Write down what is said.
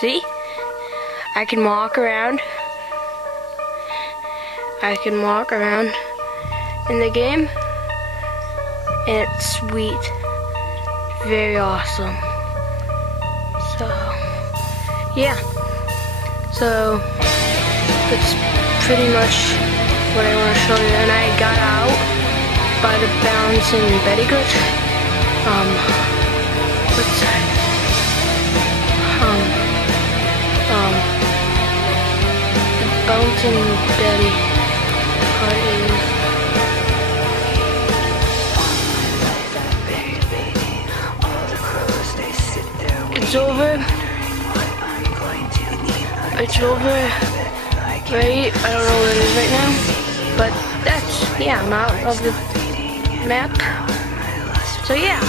See? I can walk around. I can walk around in the game. And it's sweet. Very awesome. So, yeah. So, that's pretty much what I want to show you. And I got out by the bouncing Betty Good. What's that? The bouncing Betty part is it's over. It's over. Right? I don't know what it is right now. But that's, yeah, I'm out of the map. So yeah.